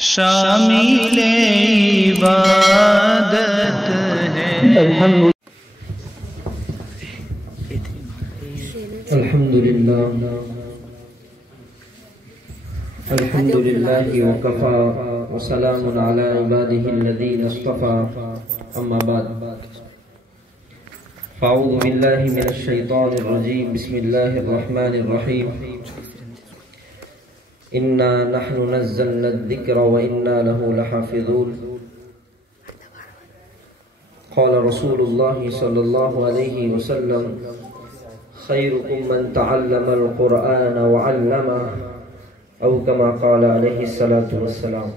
شامل عبادت ہے۔ الحمد للہ وکفا وسلام علی عباده الذین اصطفى اما بعد فاعوذ باللہ من الشیطان الرجیم بسم اللہ الرحمن الرحیم انا نحن نزلنا الذکر وانا له لحافظون قال رسول اللہ صلی اللہ علیہ وسلم خیرکم من تعلم القرآن وعلمه او کما قال علیہ الصلاۃ والسلام۔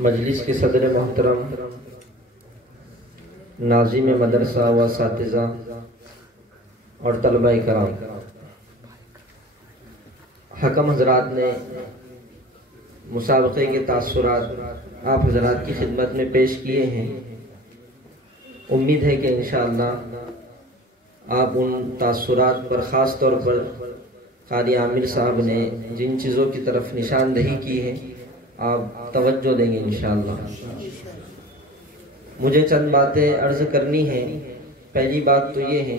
مجلس کے صدر محترم، ناظم مدرسہ و اساتذہ اور طلبہ کرام، حکم حضرات نے مسابقے کے تاثرات آپ حضرات کی خدمت میں پیش کیے ہیں۔ امید ہے کہ انشاءاللہ آپ ان تاثرات پر، خاص طور پر قاری عامر صاحب نے جن چیزوں کی طرف نشاندہی کی ہے، آپ توجہ دیں گے انشاءاللہ۔ مجھے چند باتیں عرض کرنی ہیں۔ پہلی بات تو یہ ہے،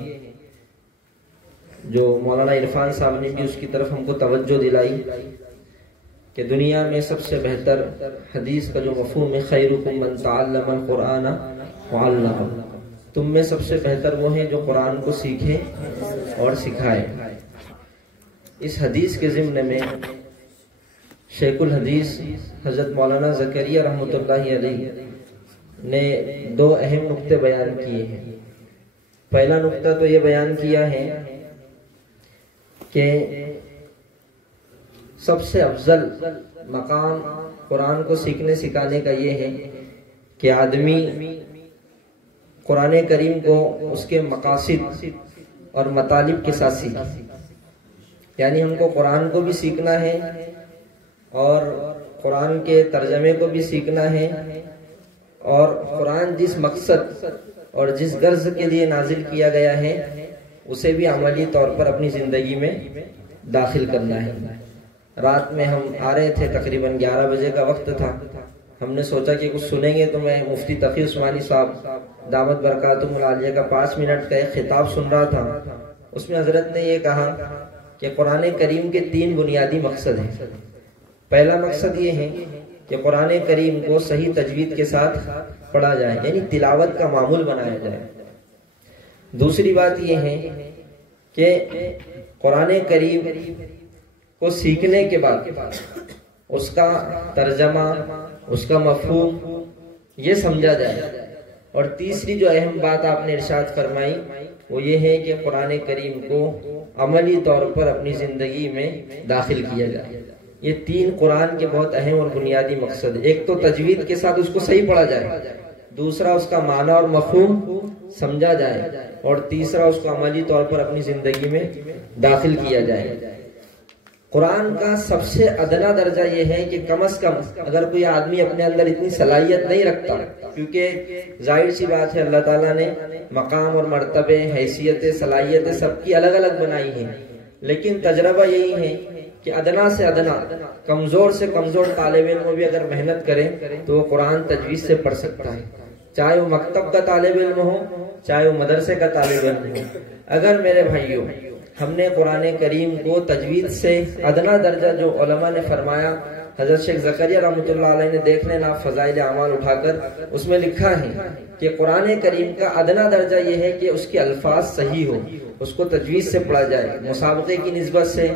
جو مولانا عرفان صاحب نے بھی اس کی طرف ہم کو توجہ دلائی کہ دنیا میں سب سے بہتر حدیث کا جو مفہوم ہے، خیرکم من تعلم القرآن وعلمہ، تم میں سب سے بہتر وہ ہیں جو قرآن کو سیکھے اور سکھائے۔ اس حدیث کے ضمن میں شیخ الحدیث حضرت مولانا زکریا رحمۃ اللہ علیہ نے دو اہم نقطے بیان کیے ہیں۔ پہلا نقطہ تو یہ بیان کیا ہے کہ سب سے افضل مقام قرآن کو سیکھنے سکھانے کا یہ ہے کہ آدمی قرآن کریم کو اس کے مقاصد اور مطالب کے ساتھ سیکھے۔ یعنی ہم کو قرآن کو بھی سیکھنا ہے اور قرآن کے ترجمے کو بھی سیکھنا ہے، اور قرآن جس مقصد اور جس غرض کے لیے نازل کیا گیا ہے اسے بھی عملی طور پر اپنی زندگی میں داخل کرنا ہے۔ رات میں ہم آ رہے تھے، تقریباً 11 بجے کا وقت تھا۔ ہم نے سوچا کہ کچھ سنیں گے، تو میں مفتی تقی عثمانی صاحب دامت برکاتہم العالیہ کا 5 منٹ کا ایک خطاب سن رہا تھا۔ اس میں حضرت نے یہ کہا کہ قرآن کریم کے 3 بنیادی مقصد ہیں۔ پہلا مقصد یہ ہے کہ قرآن کریم کو صحیح تجوید کے ساتھ پڑھا جائے، یعنی تلاوت کا معمول بنایا جائے۔ دوسری بات یہ ہے کہ قرآن کریم کو سیکھنے کے بعد اس کا ترجمہ، اس کا مفہوم یہ سمجھا جائے۔ اور تیسری جو اہم بات آپ نے ارشاد فرمائی وہ یہ ہے کہ قرآن کریم کو عملی طور پر اپنی زندگی میں داخل کیا جائے۔ یہ 3 قرآن کے بہت اہم اور بنیادی مقصد ہے۔ ایک تو تجوید کے ساتھ اس کو صحیح پڑھا جائے، دوسرا اس کا معنی اور مفہوم سمجھا جائے، اور تیسرا اس کو عملی طور پر اپنی زندگی میں داخل کیا جائے۔ قرآن کا سب سے ادنا درجہ یہ ہے کہ کم از کم اگر کوئی آدمی اپنے اندر اتنی صلاحیت نہیں رکھتا، کیونکہ ظاہر سی بات ہے اللہ تعالیٰ نے مقام اور مرتبے، حیثیتیں، صلاحیتیں سب کی الگ الگ بنائی ہیں، لیکن تجربہ یہی ہے کہ ادنا سے ادنا، کمزور سے کمزور طالب علم بھی اگر محنت کرے تو وہ قرآن تجوید سے پڑھ سکتا ہے، چاہے وہ مکتب کا طالب علم ہو، چاہے وہ مدرسے کا طالب علم ہو۔ اگر میرے بھائیوں ہم نے قرآن کریم کو تجوید سے ادنا درجہ جو علماء نے فرمایا، حضرت شیخ زکریا رحمۃ اللہ علیہ نے دیکھ لینا فضائل اعمال اٹھا کر، اس میں لکھا ہے کہ قرآن کریم کا ادنا درجہ یہ ہے کہ اس کے الفاظ صحیح ہو، اس کو تجوید سے پڑھا جائے۔ مسابقے کی نسبت سے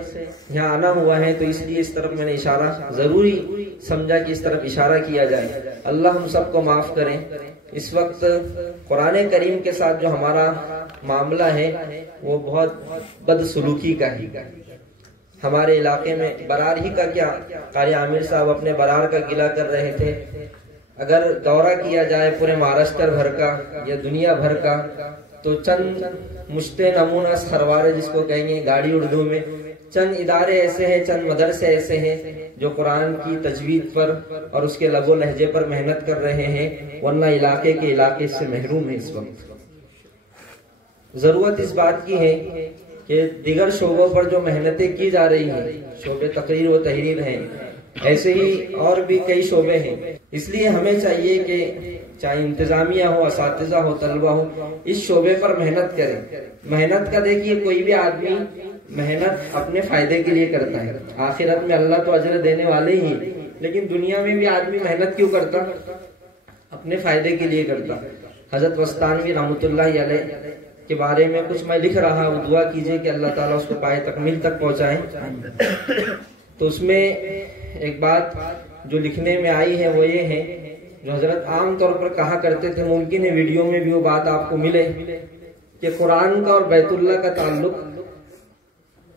یہاں آنا ہوا ہے تو اس لیے اس طرف میں نے اشارہ ضروری سمجھا کہ اس طرف اشارہ کیا جائے۔ اللہ ہم سب کو معاف کریں۔ اس وقت قرآن کریم کے ساتھ جو ہمارا معاملہ ہے وہ بہت بدسلوکی کا ہے۔ ہمارے علاقے میں برار ہی کا کیا، قاری عامر صاحب اپنے برار کا گلہ کر رہے تھے۔ اگر دورہ کیا جائے پورے مہاراشٹر بھر کا یا دنیا بھر کا تو چند مشتے نمونہ خروارے جس کو کہیں گے گاڑی اردو میں، چند ادارے ایسے ہیں، چند مدرسے ایسے ہیں جو قرآن کی تجوید پر اور اس کے لب و لہجے پر محنت کر رہے ہیں، ورنہ علاقے سے محروم ہیں۔ اس وقت ضرورت اس بات کی ہے کہ دیگر شعبوں پر جو محنتیں کی جا رہی ہیں، شعبے تقریر و تحریر ہیں، ایسے ہی اور بھی کئی شعبے ہیں. اس لیے ہمیں چاہیے کہ چاہے انتظامیہ ہو، اساتذہ ہو، طلبہ ہو، اس شعبے پر محنت کریں. محنت کا دیکھیے کوئی بھی آدمی محنت اپنے فائدے کے لیے کرتا ہے، آخرت میں اللہ تو اجر دینے والے ہی، لیکن دنیا میں بھی آدمی محنت کیوں کرتا؟ اپنے فائدے کے لیے کرتا. حضرت وستانوی رحمۃ اللہ علیہ کے بارے میں کچھ میں لکھ رہا ہوں، دعا کیجئے کہ اللہ تعالیٰ اس کو پائے تکمیل تک پہنچائیں. تو اس میں ایک بات جو لکھنے میں آئی ہے وہ یہ ہے، جو حضرت عام طور پر کہا کرتے تھے، ممکن ہے ویڈیو میں بھی وہ بات آپ کو ملے، کہ قرآن کا اور بیت اللہ کا تعلق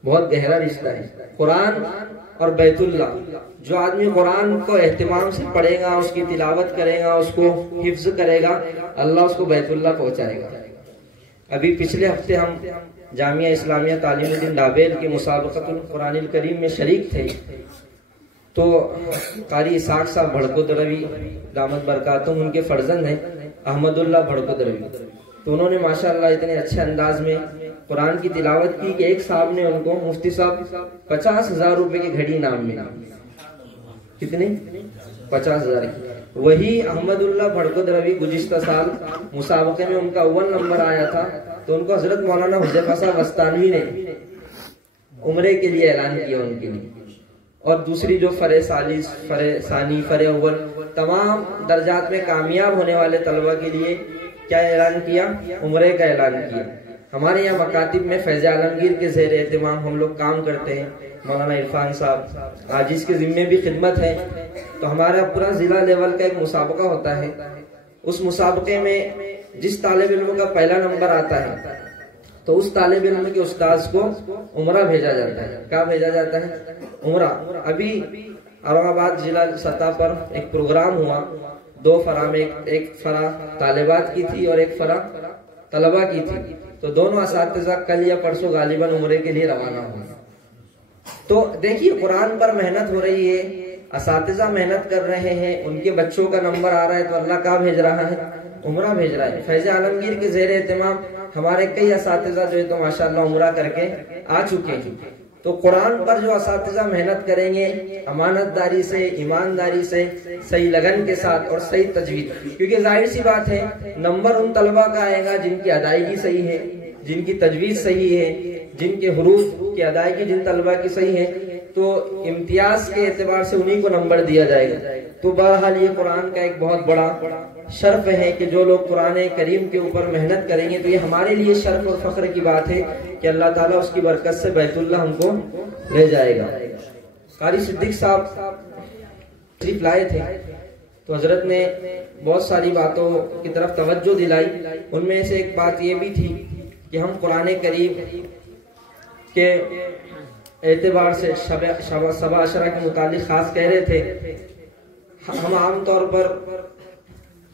بہت گہرا رشتہ ہے. قرآن اور بیت اللہ، جو آدمی قرآن کو اہتمام سے پڑھے گا، اس کی تلاوت کرے گا، اس کو حفظ کرے گا، اللہ اس کو بیت اللہ پہنچائے گا. ابھی پچھلے ہفتے ہم جامعہ اسلامیہ تعلیم الدین ڈابیل کے مسابقۃ القرآن الکریم میں شریک تھے. تو قاری اسحاق صاحب بھڑکو دروی دامت برکاتہم، ان کے فرزند ہیں احمد اللہ بھڑکو دروی. تو انہوں نے ماشاءاللہ اتنے اچھے انداز میں قرآن کی تلاوت کی کہ ایک صاحب نے ان کو، مفتی صاحب، 50,000 روپے کی گھڑی انعام ملا. کتنے؟ 50,000 کی. وہی احمد اللہ بھڑکو دروی گزشتہ سال مسابقے میں ان کا اول نمبر آیا تھا، تو ان کو حضرت مولانا حذیفہ صاحب وستانوی نے عمرے کے لیے اعلان کیا ان کے لیے. اور دوسری جو فرع ثالث، فرع ثانی، فرع اول، تمام درجات میں کامیاب ہونے والے طلبہ کے لیے کیا اعلان کیا؟ عمرے کا اعلان کیا. ہمارے یہاں مکاتب میں فیض عالمگیر کے زیر اہتمام ہم لوگ کام کرتے ہیں. مولانا عرفان صاحب آج اس کے ذمے بھی خدمت ہے. تو ہمارا پورا ضلع لیول کا ایک مسابقہ ہوتا ہے. اس مسابقے میں جس طالب علم کا پہلا نمبر آتا ہے تو اس طالب علم کے استاذ کو عمرہ بھیجا جاتا ہے. کیا بھیجا جاتا ہے؟ عمرہ. ابھی اورنگ آباد ضلع سطح پر ایک پروگرام ہوا، 2 فرع میں، ایک فرع طالبات کی تھی اور ایک فرع طلبہ کی تھی. تو دونوں اساتذہ کل یا پرسوں غالباً عمرے کے لیے روانہ ہوئے. تو دیکھیے قرآن پر محنت ہو رہی ہے، اساتذہ محنت کر رہے ہیں، ان کے بچوں کا نمبر آ رہا ہے، تو اللہ کہاں بھیج رہا ہے؟ عمرہ بھیج رہا ہے. فیض عالمگیر کے زیر اہتمام ہمارے کئی اساتذہ جو ہے تو ماشاءاللہ عمرہ کر کے آ چکے ہیں. تو قرآن پر جو اساتذہ محنت کریں گے امانت داری سے، ایمانداری سے، صحیح لگن کے ساتھ اور صحیح تجوید، کیونکہ ظاہر سی بات ہے نمبر ان طلبہ کا آئے گا جن کی ادائیگی صحیح ہے، جن کی تجوید صحیح ہے، جن کے حروف کی ادائیگی جن طلبہ کی صحیح ہے، تو امتیاز کے اعتبار سے انہی کو نمبر دیا جائے گا. تو بہرحال یہ قرآن کا ایک بہت بڑا شرف ہے کہ جو لوگ قرآن کریم کے اوپر محنت کریں گے، تو یہ ہمارے لیے شرف اور فخر کی بات ہے کہ اللہ تعالیٰ اس کی برکت سے بیت اللہ ہم کو لے جائے گا. قاری صدیق صاحب تشریف لائے تھے تو حضرت نے بہت ساری باتوں کی طرف توجہ دلائی. ان میں سے ایک بات یہ بھی تھی کہ ہم قرآن کریم کے اعتبار سے سبع عشرہ کے متعلق خاص کہہ رہے تھے. ہم عام طور پر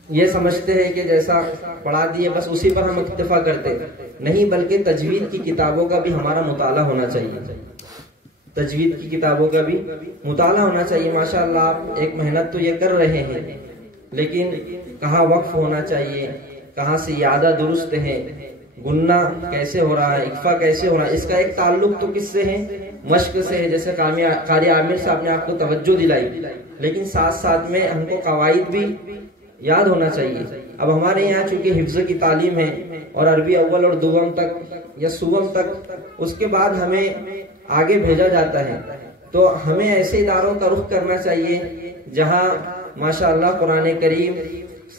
یہ سمجھتے ہیں کہ جیسا پڑھا دیے بس اسی پر ہم اکتفا کرتے نہیں، بلکہ تجوید کی کتابوں کا بھی ہمارا مطالعہ ہونا چاہیے. تجوید کی کتابوں کا بھی مطالعہ ہونا چاہیے. ماشاءاللہ آپ ایک محنت تو یہ کر رہے ہیں، لیکن کہاں وقف ہونا چاہیے، کہاں سے یادہ درست ہے، گننا کیسے ہو رہا ہے، اکفا کیسے ہو رہا ہے، اس کا ایک تعلق تو کس سے ہے؟ مشق سے ہے. جیسے قاری عامر صاحب نے آپ کو توجہ دلائی، لیکن ساتھ ساتھ میں ہم کو قواعد بھی یاد ہونا چاہیے. اب ہمارے یہاں چونکہ حفظ کی تعلیم ہے اور عربی اول اور دوم تک یا سوم تک، اس کے بعد ہمیں آگے بھیجا جاتا ہے. تو ہمیں ایسے اداروں کا رخ کرنا چاہیے جہاں ماشاءاللہ قرآن کریم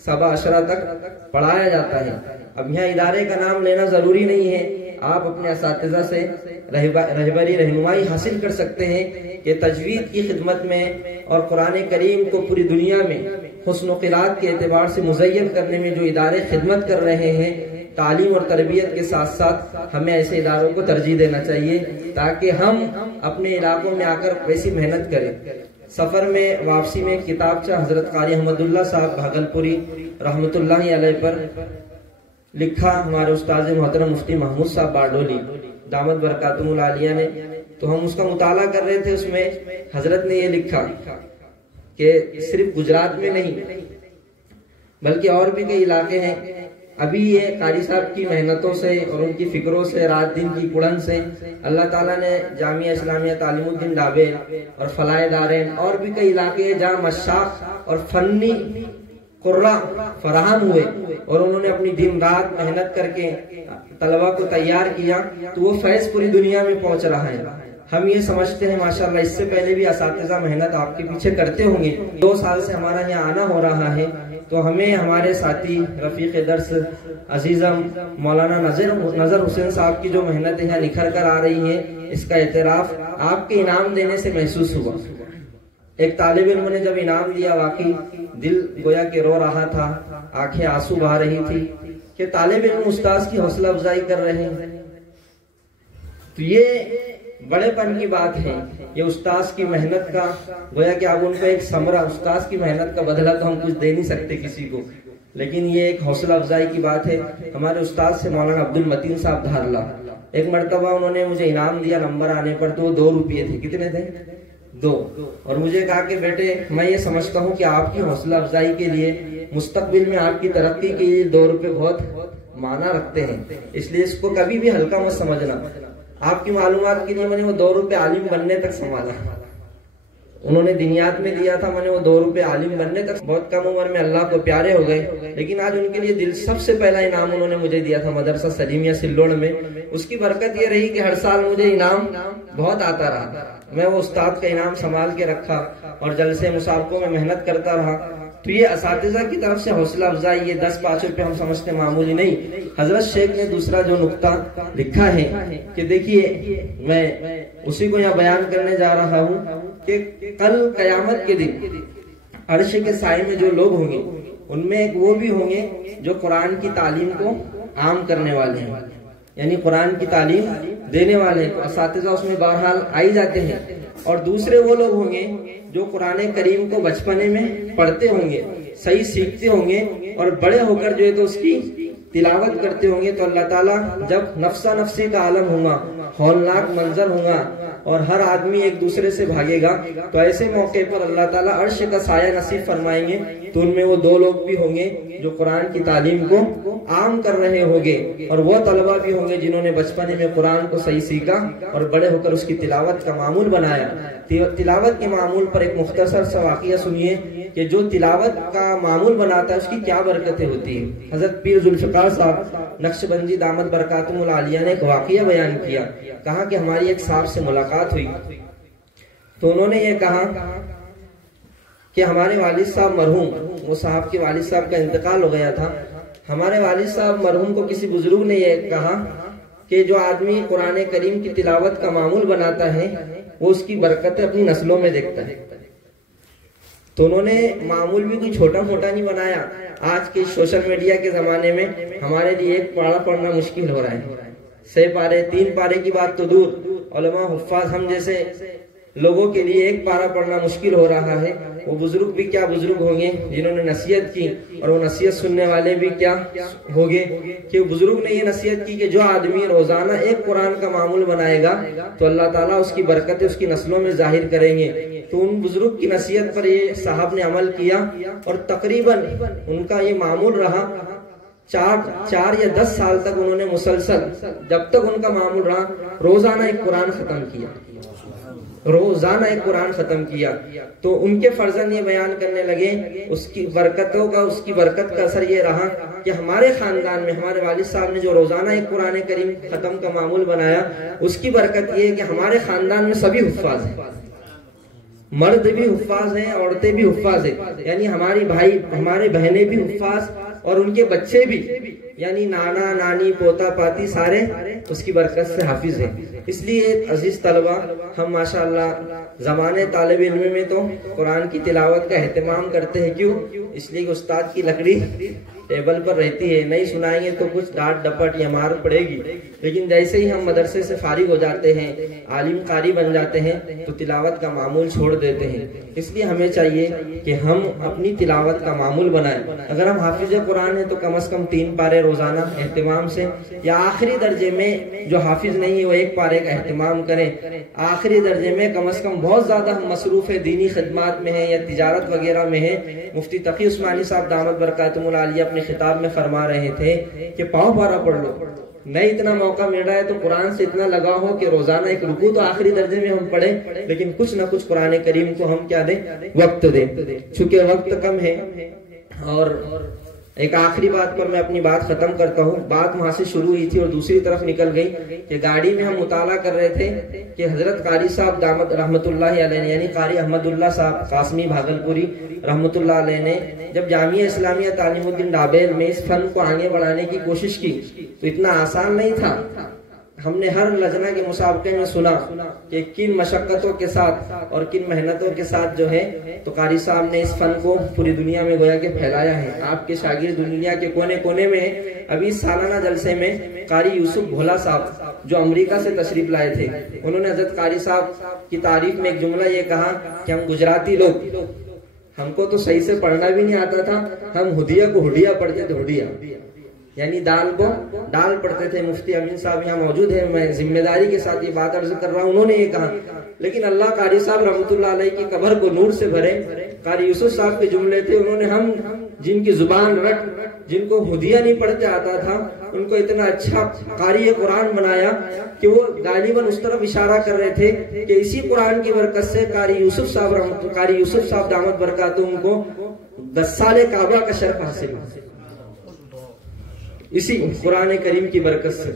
سبع عشرہ تک پڑھایا جاتا ہے. اب یہاں ادارے کا نام لینا ضروری نہیں ہے، آپ اپنے اساتذہ سے رہبری رہنمائی حاصل کر سکتے ہیں کہ تجوید کی خدمت میں اور قرآن کریم کو پوری دنیا میں حسن و قراءت کے اعتبار سے مزین کرنے میں جو ادارے خدمت کر رہے ہیں، تعلیم اور تربیت کے ساتھ ساتھ ہمیں ایسے اداروں کو ترجیح دینا چاہیے تاکہ ہم اپنے علاقوں میں آ کر ویسی محنت کریں. سفر میں واپسی میں کتابچہ حضرت قاری احمد اللہ صاحب بھاگلپوری رحمت اللہ علیہ پر لکھا ہمارے استاد محترم مفتی محمود صاحب باڈولی دامت برکاتہم العالیہ نے. تو ہم اس کا مطالعہ کر رہے تھے. اس میں حضرت نے یہ لکھا کہ صرف گجرات میں نہیں بلکہ اور بھی کئی علاقے ہیں ابھی یہ قاری صاحب کی محنتوں سے اور ان کی فکروں سے، رات دن کی کڑن سے اللہ تعالیٰ نے جامعہ اسلامیہ تعلیم الدین ڈابیر اور فلاح دارین اور بھی کئی علاقے جہاں مشاق اور فنی قرہ فراہم ہوئے اور انہوں نے اپنی دن رات محنت کر کے طلبہ کو تیار کیا، تو وہ فیض پوری دنیا میں پہنچ رہا ہے۔ ہم یہ سمجھتے ہیں ماشاءاللہ اس سے پہلے بھی اساتذہ محنت آپ کے پیچھے کرتے ہوں گے، 2 سال سے ہمارا یہاں آنا ہو رہا ہے، تو ہمیں ہمارے ساتھی رفیق درس عزیزم مولانا نظر حسین صاحب کی جو محنتیں یہاں نکھر کر آ رہی ہیں، اس کا اعتراف آپ کے انعام دینے سے محسوس ہوا۔ ایک طالب علم نے جب انعام دیا، واقعی دل گویا کہ رو رہا تھا، آنکھیں آنسو بہا رہی تھی کہ طالب علم استاذ کی حوصلہ افزائی کر رہے ہیں۔ تو یہ بڑے پن کی بات ہے، یہ استاذ کی محنت کا گویا کہ اب ان کا ایک ثمرہ، استاذ کی محنت کا بدلہ تو ہم کچھ دے نہیں سکتے کسی کو، لیکن یہ ایک حوصلہ افزائی کی بات ہے۔ ہمارے استاذ سے مولانا عبد المتین صاحب دھارلہ، ایک مرتبہ انہوں نے مجھے انعام دیا، نمبر آنے پر تو 2 روپے تھے، کتنے تھے؟ 2، اور مجھے کہا کہ بیٹے میں یہ سمجھتا ہوں کہ آپ کی حوصلہ افزائی کے لیے، مستقبل میں آپ کی ترقی کے لیے 2 روپے بہت معنی رکھتے ہیں، اس لیے اس کو کبھی بھی ہلکا مت سمجھنا۔ آپ کی معلومات کے لیے میں نے وہ 2 روپے عالم بننے تک سنبھالا، انہوں نے دنیات میں دیا تھا، میں نے وہ 2 روپے عالم بننے تک، بہت کم عمر میں اللہ کو پیارے ہو گئے، لیکن آج ان کے لیے دل سب سے پہلا انعام انہوں نے مجھے دیا تھا مدرسہ سلیمیہ سلوڑ میں۔ اس کی برکت یہ رہی کہ ہر سال مجھے انعام بہت آتا رہا، میں وہ استاد کا انعام سنبھال کے رکھا اور جلسے مسابقوں میں محنت کرتا رہا۔ تو یہ اساتذہ کی طرف سے حوصلہ افزائی، یہ 10-5 روپے ہم سمجھتے معمولی نہیں۔ حضرت شیخ نے دوسرا جو نقطہ لکھا ہے کہ دیکھیے، میں اسی کو یہاں بیان کرنے جا رہا ہوں کہ کل قیامت کے دن عرش کے سائے میں جو لوگ ہوں گے، ان میں ایک وہ بھی ہوں گے جو قرآن کی تعلیم کو عام کرنے والے ہیں، یعنی قرآن کی تعلیم دینے والے ہیں، اساتذہ اس میں بہرحال آئی جاتے ہیں، اور دوسرے وہ لوگ ہوں گے جو قرآن کریم کو بچپنے میں پڑھتے ہوں گے، صحیح سیکھتے ہوں گے، اور بڑے ہو کر جو ہے تو اس کی تلاوت کرتے ہوں گے۔ تو اللہ تعالیٰ جب نفسا نفسی کا عالم ہوگا، ہولناک منظر ہوگا اور ہر آدمی ایک دوسرے سے بھاگے گا، تو ایسے موقع پر اللہ تعالیٰ عرش کا سایہ نصیب فرمائیں گے، تو ان میں وہ 2 لوگ بھی ہوں گے جو قرآن کی تعلیم کو عام کر رہے ہوں گے، اور وہ طلبہ بھی ہوں گے جنہوں نے بچپنے میں قرآن کو صحیح سیکھا اور بڑے ہو کر اس کی تلاوت کا معمول بنایا۔ تلاوت کے معمول پر ایک مختصر سا واقعہ سنیے کہ جو تلاوت کا معمول بناتا ہے اس کی کیا برکتیں ہوتی ہیں۔ حضرت پیر ذوالفقار صاحب نقشبندی دامت برکاتہم العالیہ نے ایک واقعہ بیان کیا، کہا کہ ہماری ایک صاحب سے ملاقات ہوئی، تو انہوں نے یہ کہا کہ ہمارے والد صاحب مرحوم، وہ صاحب کے والد صاحب کا انتقال ہو گیا تھا، ہمارے والد صاحب مرحوم کو کسی بزرگ نے یہ کہا کہ جو آدمی قرآن کریم کی تلاوت کا معمول بناتا ہے وہ اس کی برکتیں اپنی نسلوں میں دیکھتا ہے۔ تو انہوں نے معمول بھی کوئی چھوٹا موٹا نہیں بنایا۔ آج کے سوشل میڈیا کے زمانے میں ہمارے لیے ایک پارہ پڑھنا مشکل ہو رہا ہے، 6 پارے 3 پارے کی بات تو دور، علماء حفاظ ہم جیسے لوگوں کے لیے 1 پارہ پڑھنا مشکل ہو رہا ہے۔ وہ بزرگ بھی کیا بزرگ ہوں گے جنہوں نے نصیحت کی، اور وہ نصیحت سننے والے بھی کیا ہوں گے کہ بزرگ نے یہ نصیحت کی کہ جو آدمی روزانہ 1 قرآن کا معمول بنائے گا تو اللہ تعالیٰ اس کی برکتیں اس کی نسلوں میں ظاہر کریں گے۔ تو ان بزرگ کی نصیحت پر یہ صاحب نے عمل کیا، اور تقریباً ان کا یہ معمول رہا 4 یا 10 سال تک انہوں نے مسلسل، جب تک ان کا معمول رہا، روزانہ 1 قرآن ختم کیا، روزانہ 1 قرآن ختم کیا۔ تو ان کے فرزند یہ بیان کرنے لگے اس کی برکتوں کا، اس کی برکت کا اثر یہ رہا کہ ہمارے خاندان میں ہمارے والد صاحب نے جو روزانہ 1 قرآن کریم ختم کا معمول بنایا، اس کی برکت یہ ہے کہ ہمارے خاندان میں سبھی حفاظ ہیں، مرد بھی حفاظ ہیں، عورتیں بھی حفاظ ہیں، یعنی ہماری بھائی ہمارے بہنیں بھی حفاظ، اور ان کے بچے بھی، یعنی نانا نانی پوتا پاتی سارے اس کی برکت سے حافظ ہیں۔ اس لیے عزیز طلبہ، ہم ماشاءاللہ زمانے طالب علم میں تو قرآن کی تلاوت کا اہتمام کرتے ہیں، کیوں؟ اس لیے کہ استاد کی لکڑی ٹیبل پر رہتی ہے، نہیں سنائیں گے تو کچھ ڈانٹ ڈپٹ یا مار پڑے گی، لیکن جیسے ہی ہم مدرسے سے فارغ ہو جاتے ہیں، عالم قاری بن جاتے ہیں، تو تلاوت کا معمول چھوڑ دیتے ہیں۔ اس لیے ہمیں چاہیے کہ ہم اپنی تلاوت کا معمول بنائیں۔ اگر ہم حافظ قرآن ہیں تو کم از کم 3 پارے روزانہ اہتمام سے، یا آخری درجے میں جو حافظ نہیں ہے وہ 1 پارے کا اہتمام کریں۔ آخری درجے میں کم از کم، بہت زیادہ ہم مصروف دینی خدمات میں ہیں یا تجارت وغیرہ میں ہیں، مفتی تقی عثمانی صاحب دامت برکاتہم العالیہ اپنے خطاب میں فرما رہے تھے کہ پاؤ پارا پڑھ لو، نہیں اتنا موقع مل رہا ہے تو قرآن سے اتنا لگا ہو کہ روزانہ ایک رکوع تو آخری درجے میں ہم پڑھیں، لیکن کچھ نہ کچھ قرآن کریم کو ہم کیا دیں، وقت دیں، چونکہ وقت کم ہے۔ اور ایک آخری بات پر میں اپنی بات ختم کرتا ہوں، بات وہاں سے شروع ہوئی تھی اور دوسری طرف نکل گئی کہ گاڑی میں ہم مطالعہ کر رہے تھے کہ حضرت قاری صاحب دامت رحمت اللہ علیہ یعنی قاری احمد اللہ صاحب قاسمی بھاگلپوری رحمت اللہ علیہ نے جب جامعہ اسلامیہ تعلیم الدین ڈابیل میں اس فن کو آگے بڑھانے کی کوشش کی تو اتنا آسان نہیں تھا۔ ہم نے ہر لجنہ کے مسابقے میں سنا کہ کن مشقتوں کے ساتھ اور کن محنتوں کے ساتھ جو ہے تو قاری صاحب نے اس فن کو پوری دنیا میں گویا کہ پھیلایا ہے۔ آپ کے شاگرد دنیا کے کونے کونے میں ہیں۔ ابھی سالانہ جلسے میں قاری یوسف بھولا صاحب جو امریکہ سے تشریف لائے تھے، انہوں نے حضرت قاری صاحب کی تعریف میں ایک جملہ یہ کہا کہ ہم گجراتی لوگ، ہم کو تو صحیح سے پڑھنا بھی نہیں آتا تھا، ہم ہدیہ کو ہڈیا پڑھتے تھے، ہڈیا یعنی دال کو ڈال پڑھتے تھے۔ مفتی امین صاحب یہاں موجود ہیں، میں ذمہ داری کے ساتھ یہ بات عرض کر رہا ہوں، انہوں نے یہ کہا۔ لیکن اللہ قاری صاحب رحمۃ اللہ علیہ کی قبر کو نور سے بھرے، قاری یوسف صاحب کے جملے تھے، انہوں نے ہم جن کی زبان رٹ، جن کو ہدیہ نہیں پڑھتے آتا تھا، ان کو اتنا اچھا قاری قرآن بنایا کہ وہ غالباً اس طرف اشارہ کر رہے تھے کہ اسی قرآن کی برکت سے قاری یوسف صاحب دامت برکاتہم کو 10 سال کعبہ کا شرف حاصل ہوا، اسی قرآن کریم کی برکت سے۔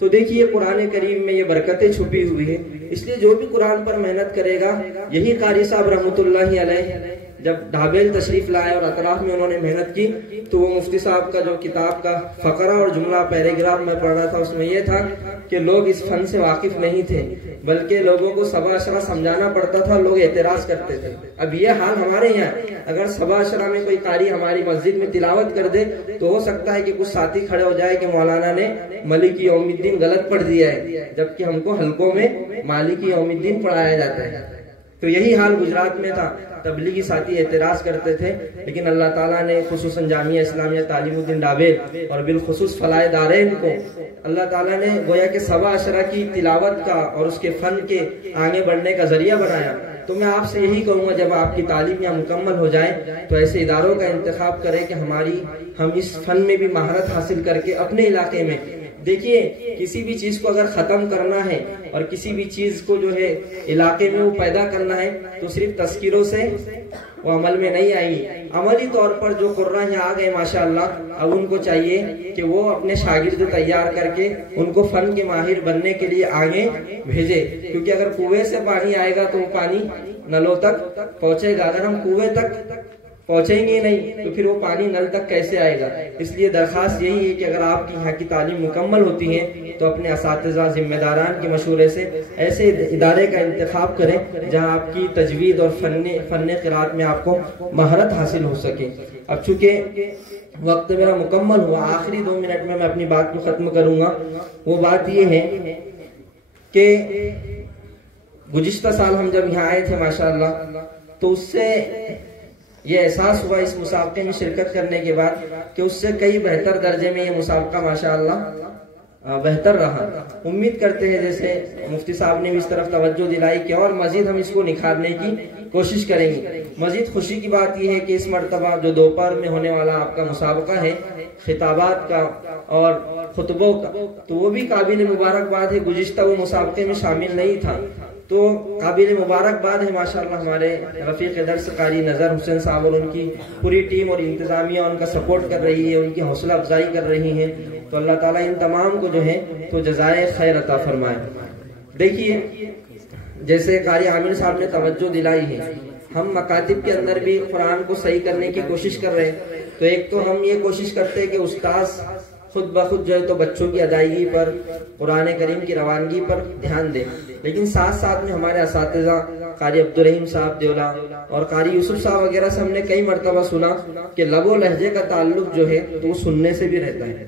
تو دیکھیے قرآن کریم میں یہ برکتیں چھپی ہوئی ہیں، اس لیے جو بھی قرآن پر محنت کرے گا، یہی قاری صاحب رحمۃ اللہ علیہ جب ڈھابیل تشریف لائے اور اطراف میں انہوں نے محنت کی تو وہ مفتی صاحب کا جو کتاب کا فقرہ اور جملہ پیراگراف میں پڑھ رہا تھا اس میں یہ تھا کہ لوگ اس فن سے واقف نہیں تھے، بلکہ لوگوں کو سبا اشرا سمجھانا پڑتا تھا، لوگ اعتراض کرتے تھے۔ اب یہ حال ہمارے یہاں، اگر سبا اشرا میں کوئی قاری ہماری مسجد میں تلاوت کر دے تو ہو سکتا ہے کہ کچھ ساتھی کھڑے ہو جائے کہ مولانا نے مالک یوم الدین غلط پڑھ دیا ہے، جبکہ ہم کو حلقوں میں مالک یوم الدین پڑھایا جاتا ہے۔ تو یہی حال گجرات میں تھا، تبلیغی ساتھی اعتراض کرتے تھے، لیکن اللہ تعالیٰ نے خصوصاً جامعہ اسلامیہ تعلیم الدین ڈابیل اور بالخصوص فلاح دارین کو اللہ تعالیٰ نے گویا کہ سوا عشرہ کی تلاوت کا اور اس کے فن کے آگے بڑھنے کا ذریعہ بنایا۔ تو میں آپ سے یہی کہوں گا جب آپ کی تعلیم یہاں مکمل ہو جائے تو ایسے اداروں کا انتخاب کریں کہ ہم اس فن میں بھی مہارت حاصل کر کے اپنے علاقے میں، دیکھیے کسی بھی چیز کو اگر ختم کرنا ہے اور کسی بھی چیز کو جو ہے علاقے میں وہ پیدا کرنا ہے تو صرف تذکیروں سے وہ عمل میں نہیں آئی۔ عملی طور پر جو قرآن یہاں آ گئے ماشاءاللہ، اب ان کو چاہیے کہ وہ اپنے شاگرد تیار کر کے ان کو فن کے ماہر بننے کے لیے آگے بھیجے، کیونکہ اگر کنویں سے پانی آئے گا تو وہ پانی نلوں تک پہنچے گا، اگر ہم کنویں تک پہنچیں گے نہیں تو پھر وہ پانی نل تک کیسے آئے گا۔ اس لیے درخواست یہی ہے کہ اگر آپ کی یہاں کی تعلیم مکمل ہوتی ہے تو اپنے اساتذہ ذمہ داران کے مشورے سے ایسے ادارے کا انتخاب کریں جہاں آپ کی تجوید اور فن قرات میں آپ کو مہارت حاصل ہو سکے۔ اب چونکہ وقت میرا مکمل ہوا، آخری 2 منٹ میں اپنی بات کو ختم کروں گا۔ وہ بات یہ ہے کہ گزشتہ سال ہم جب یہاں آئے تھے ماشاءاللہ تو اس سے یہ احساس ہوا اس مسابقے میں شرکت کرنے کے بعد کہ اس سے کئی بہتر درجے میں یہ مسابقہ ماشاءاللہ بہتر رہا۔ امید کرتے ہیں جیسے مفتی صاحب نے بھی اس طرف توجہ دلائی کہ اور مزید ہم اس کو نکھارنے کی کوشش کریں گے۔ مزید خوشی کی بات یہ ہے کہ اس مرتبہ جو دوپہر میں ہونے والا آپ کا مسابقہ ہے خطابات کا اور خطبوں کا، تو وہ بھی قابل مبارکباد ہے۔ گزشتہ وہ مسابقے میں شامل نہیں تھا تو قابل مبارکباد ہے ماشاءاللہ۔ ہمارے رفیق درس قاری نظر حسین صاحب اور ان کی پوری ٹیم اور انتظامیہ ان کا سپورٹ کر رہی ہے، ان کی حوصلہ افزائی کر رہی ہے، تو اللہ تعالیٰ ان تمام کو جو ہے تو جزائے خیر عطا فرمائے۔ دیکھیے جیسے قاری عامر صاحب نے توجہ دلائی ہے، ہم مکاتب کے اندر بھی قرآن کو صحیح کرنے کی کوشش کر رہے ہیں۔ تو ایک تو ہم یہ کوشش کرتے ہیں کہ استاذ خود بخود جو ہے تو بچوں کی ادائیگی پر، قرآن کریم کی روانگی پر دھیان دیں، لیکن ساتھ ساتھ میں ہمارے اساتذہ قاری عبدالرحیم صاحب دیولا اور قاری یوسف صاحب وغیرہ سے ہم نے کئی مرتبہ سنا کہ لب و لہجے کا تعلق جو ہے تو وہ سننے سے بھی رہتا ہے،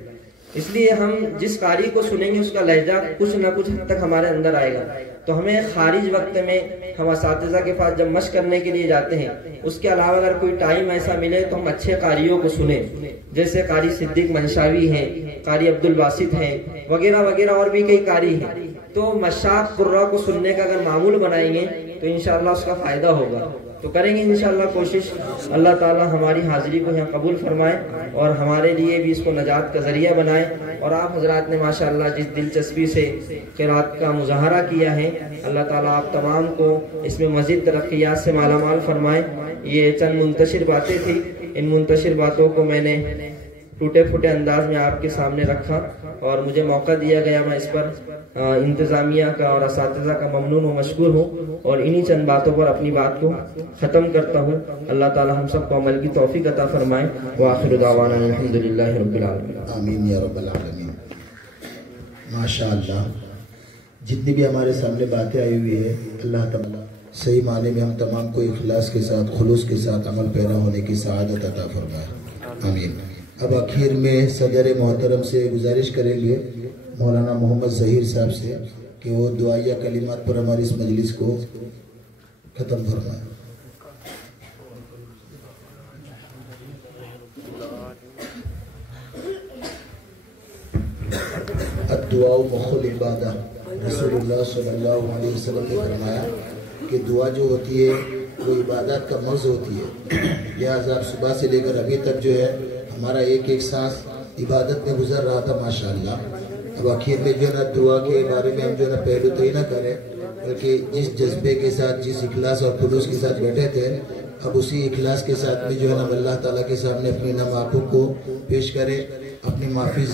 اس لیے ہم جس قاری کو سنیں گے اس کا لہجہ کچھ نہ کچھ حد تک ہمارے اندر آئے گا۔ تو ہمیں خارج وقت میں ہم اساتذہ کے پاس جب مشق کرنے کے لیے جاتے ہیں، اس کے علاوہ اگر کوئی ٹائم ایسا ملے تو ہم اچھے قاریوں کو سنیں، جیسے قاری صدیق منشاوی ہیں، قاری عبدالباسط ہیں وغیرہ وغیرہ، اور بھی کئی قاری ہیں۔ تو مشاق قرہ کو سننے کا اگر معمول بنائیں گے تو انشاءاللہ اس کا فائدہ ہوگا. تو کریں گے انشاءاللہ کوشش. اللہ تعالی ہماری حاضری کو یہاں قبول فرمائے اور ہمارے لیے بھی اس کو نجات کا ذریعہ بنائے. اور آپ حضرات نے ماشاءاللہ جس دلچسپی سے قرات کا مظاہرہ کیا ہے، اللہ تعالیٰ آپ تمام کو اس میں مزید ترقیات سے مالا مال فرمائے. یہ چند منتشر باتیں تھی. ان منتشر باتوں کو میں نے ٹوٹے پھوٹے انداز میں آپ کے سامنے رکھا اور مجھے موقع دیا گیا. میں اس پر انتظامیہ کا اور اساتذہ کا ممنون و مشکور ہوں اور انہی چند باتوں پر اپنی بات کو ختم کرتا ہوں. اللہ تعالی ہم سب کو عمل کی توفیق عطا فرمائے. وآخر دعوانا الحمدللہ رب العالمین. آمین یا رب العالمین. ماشاءاللہ جتنی بھی ہمارے سامنے باتیں آئی ہوئی ہے، اللہ تعالیٰ صحیح معنی میں ہم تمام کو اخلاص کے ساتھ خلوص کے ساتھ عمل پیرا ہونے کی سعادت عطا فرمائے. آمین. اب آخر میں صدر محترم سے گزارش کریں گے مولانا محمد ظہیر صاحب سے کہ وہ دعائیہ کلمات پر ہماری اس مجلس کو ختم فرمائیں. الدعاء مخ العبادہ. رسول اللہ صلی اللہ علیہ وسلم نے فرمایا کہ دعا جو ہوتی ہے وہ عبادات کا مغز ہوتی ہے. لہٰذا آپ صبح سے لے کر ابھی تک جو ہے ہمارا ایک ایک سانس عبادت میں گزر رہا تھا ماشاءاللہ. اب آخر میں جو ہے نا دعا کے بارے میں ہم جو ہے نا پہلو تو ہی نہ کریں، بلکہ جس جذبے کے ساتھ، جس اخلاص اور خلوص کے ساتھ بیٹھے تھے، اب اسی اخلاص کے ساتھ میں جو ہے نا اللہ تعالیٰ کے سامنے اپنی نام آنکھوں کو پیش کرے، اپنی معافی